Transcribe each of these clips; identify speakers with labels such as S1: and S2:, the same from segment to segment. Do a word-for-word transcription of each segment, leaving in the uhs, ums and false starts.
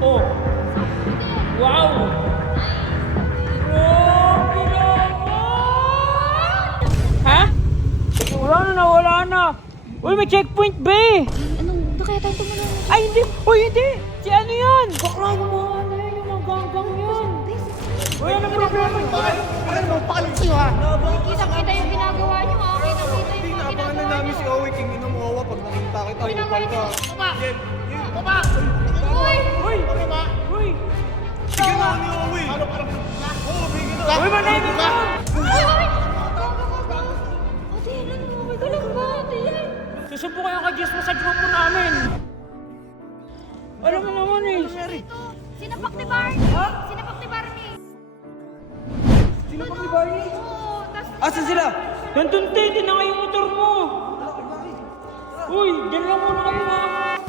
S1: Oh. Wow. Grabe naman. Ha? Wala na, nawala na. Uy, may checkpoint, be.
S2: Anong, ba kaya tayo tumulong?
S1: Ay, hindi. Uy, hindi. Si ano yan? Bakla yung mga ano yan, yung mga ganggang yan. Uy, ano problema?
S3: Ano mo, pakalit sa'yo ha?
S2: Kitang-kita yung ginagawa niyo ha. Kitang-kita yung mga
S3: Abangan na
S2: ginagawa
S3: namin
S2: niyo.
S3: si Owe King Inamuawa pag nakita kita. Upal ka.
S2: Baba!
S3: Yan, yan.
S2: Baba! Uy!
S1: Uy! Uy!
S3: Bigyan na ni Owe. Ano parang Oo, bigyan na.
S1: Uy, manahimik ka!
S2: Uy! Uy! Ate, ano mo? Okay ka lang ba? Ate, yan.
S1: Susubo kayo kay Diyos mo sa grupo namin. Alam mo naman eh.
S2: Sinapak ni Barney!
S1: Ha?
S2: Sinapak ni Barney!
S1: Sino pa ni Barney?
S2: Oo, tas...
S1: Asan sila? Nandun te, tinangay yung motor mo. Uy, dyan lang muna kayo ha.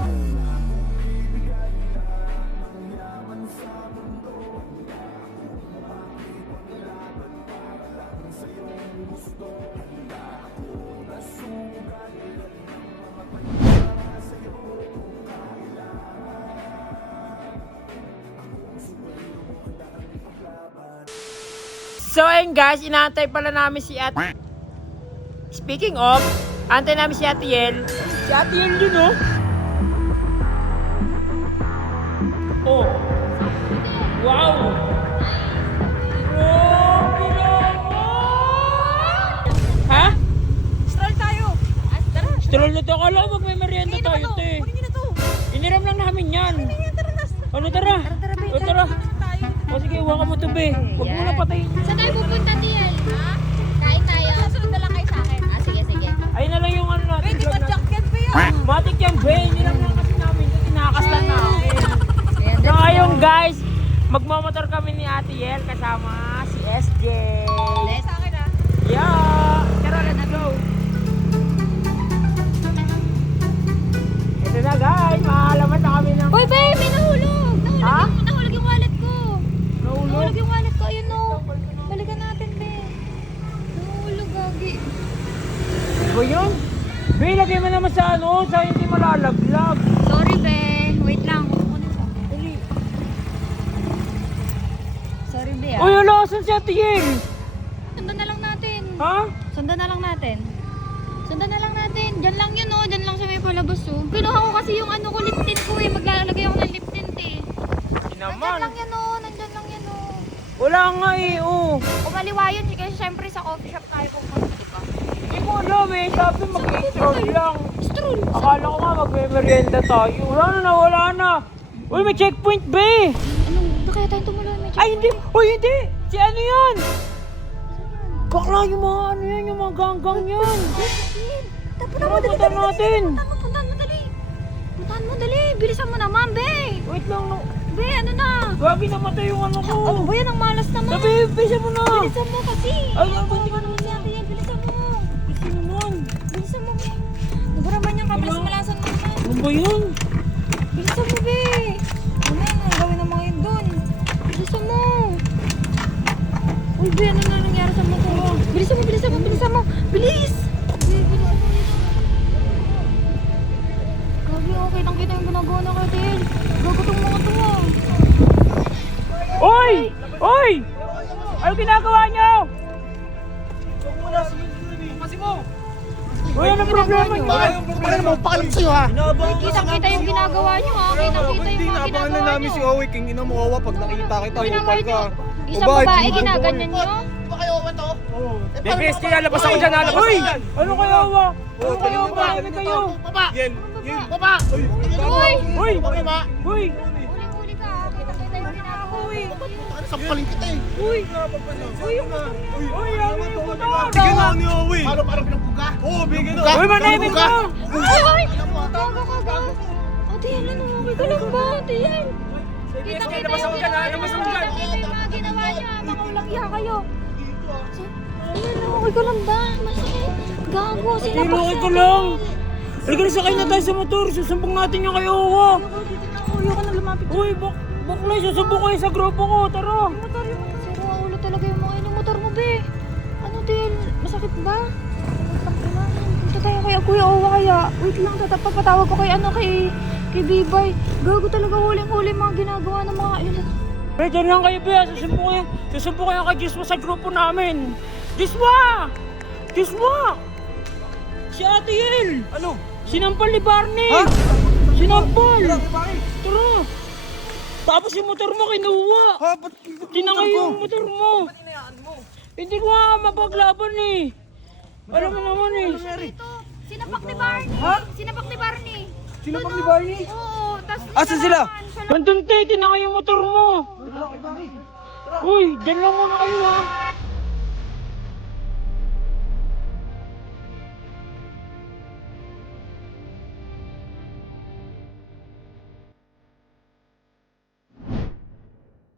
S1: So ayun guys, inaantay pala namin si Ate. Speaking of, antay namin si Ate Yel. Si Ate Yel yun oh. Oh. Wow. Grabe naman. Ha?
S2: Stroll tayo! Ah, tara!
S1: Stroll na to. Kala ko magme-merienda
S2: Kunin
S1: tayo,
S2: mo to!
S1: te.
S2: Kunin niyo na to!
S1: Iniram lang namin yan.
S2: Tara na!
S1: Ano tara?
S2: Tara, tara, be.
S1: O tara.
S2: Tayo.
S1: O sige, huwag ka mo to, be. Huwag mo na patayin.
S2: Saan tayo pupunta, Tiel? Ha? Kain tayo. Susunod na lang kayo sa akin. Ah, sige, sige.
S1: Ayun na lang yung ano natin.
S2: Pwede ba
S1: vlog natin.
S2: jacket ba yun?
S1: Matik yan, be. Iniram lang kasi namin. Ito tinakas lang namin.
S2: Ayan,
S1: So ngayon guys, magmamotor kami ni Ate Yel kasama si S J.
S2: Dahil sa akin ah.
S1: Yeah! Tara, let's go! Ito na guys, maalaman na kami ng...
S2: Uy, babe! May nahulog! Nahulog,
S1: Ha?
S2: yung, nahulog yung wallet ko!
S1: Nahulog?
S2: Nahulog yung wallet ko. Ayun o. Balikan natin, be. Nahulog, gagi.
S1: Ano yun? Be, lagay mo naman sa ano, sa hindi malalaglag.
S2: Sorry, be. Wait lang. Kukunin ko. Dali. Sorry, be ah.
S1: Uy, wala, saan si Ate Yel?
S2: Sundan na lang natin.
S1: Ha?
S2: Sundan na lang natin. Sundan na lang natin. Diyan lang yun oh. Diyan lang sa may palabas oh. Kinuha ko kasi yung ano ko, lip tint ko eh. Maglalagay ako ng lip tint eh.
S1: Hindi
S2: Nandyan
S1: naman.
S2: lang yan oh. Nandyan lang yan oh.
S1: Wala nga eh, oh.
S2: Kumaliwa yun. Kasi syempre sa coffee shop tayo pupunta, diba?
S1: Hindi mo alam eh, sabi mag-stroll lang.
S2: Stroll.
S1: Akala ko nga magme-merienda tayo. Wala na, wala na. Uy, may checkpoint, be!
S2: Anong, ba kaya tayo tumulong medyo?
S1: Ay, hindi! Uy, hindi! Si ano yan? Bakla yung mga ano yan, yung mga ganggang yan.
S2: Tapunan
S1: Tara,
S2: mo, dali,
S1: punta
S2: dali,
S1: natin.
S2: Puntahan mo, puntahan mo, dali. Puntahan mo, dali. Bilisan mo naman, be.
S1: Wait lang, no.
S2: Be, ano na?
S1: Gagi namatay yung ano ko.
S2: Ano ba yan? Ang malas naman.
S1: Sabi, bisa mo na.
S2: Bilisan mo kasi.
S1: Ay,
S2: Ay,
S1: ay,
S2: ano naman si Ate yan? Bilisan mo.
S1: Bisa naman.
S2: Bilisan mo. Diba naman yung kapalas malasan mo naman.
S1: Ano ba yun?
S2: Bilisan mo, be. Ano yan? Ang gawin ng mga yun dun. Bilisan mo. Uy, be, ano na nangyari sa mga ko? Bilisan mo, bilisan mo, bilisan mo. Bilis! Be, bilisan mo. Gagi, oh, kitang-kita yung ginagawa na kay Tel. Gago tong mga to, ah.
S1: Oy! Oy! Ano ginagawa niyo? Uy, ano problema niyo?
S3: Ano mo, pakalit sa'yo ha?
S2: Kitang-kita yung ginagawa niyo, ha? Kitang-kita
S3: Hindi,
S2: yung mga
S3: naabangan na
S2: ginagawa
S3: namin si
S2: niyo.
S3: Owe King Inamuawa pag nakita kita.
S2: Pinangay
S3: Upal ka.
S2: niyo. Isang
S3: O, bakit?
S2: babae,
S3: Hindi
S2: ginaganyan niyo?
S3: Bebes, kaya labas ako dyan, labas
S1: Uy! Ano kayo ba? Ano kayo
S3: tingin
S1: ba?
S3: mo
S1: Ano kayo?
S3: Yan, yan.
S2: Uy!
S1: Uy! Uy!
S2: Huli-huli ka, ha? Kitang-kita yung ginagawa. Uy!
S3: Sampaling kita eh.
S1: Uy! Uy, yung motor niya! Uy, ano yung motor?
S3: Bigyan na ni Owe. Ano, parang pinagpuga? Oo, bigyan na.
S1: Uy, manahimik ka!
S2: Uy! Uy! Gago ka ba? Ate, ano na? Okay ka lang ba? Ate, yan. Kitang-kita yung ginagawa niyo. Kitang-kita yung mga ginawa niyo, ha? Mga ulang iya kayo. Ayan, okay ka lang ba? Masakit. Gago, sinapak
S1: Ilokay ko lang. Halika na, sakay na tayo sa motor. Susumbong natin yung kay Owa.
S2: Ayoko na lumapit.
S1: Uy, bak baklay, susumbong kayo sa grupo ko. Tara.
S2: Motor yung... Sira ang ulo talaga yung mga yung motor mo, be. Ano, Del? Masakit ba? Punta tayo kaya Kuya Owa kaya. Wait lang, tatapag patawag ko kay ano, kay Kay Bibay. Gago talaga huling-huli mga ginagawa ng mga yun.
S1: Pre, dyan lang kayo, Bea. Susumpo kayo. Susumpo kayo kay Jiswa sa grupo namin. Jiswa! Jiswa! Si Ate Yel!
S3: Ano?
S1: Sinampal ni Barney!
S3: Ha?
S1: Sinampal!
S3: Wala, bakit?
S1: Tara! Tapos yung motor mo kinuha!
S3: Ha? Ba't ba't
S1: Tinangay
S3: motor ko?
S1: yung motor mo! Hindi ko nga mapaglaban eh! Alam mo naman eh!
S2: Ito, sinapak ni Barney.
S3: Ha?
S2: Sinapak ni Barney.
S3: Sinapak ni Barney?
S2: Oo, tas
S3: Asan sila?
S1: Nandun tayo, tinangay yung motor mo! Uy, dyan lang muna kayo ha!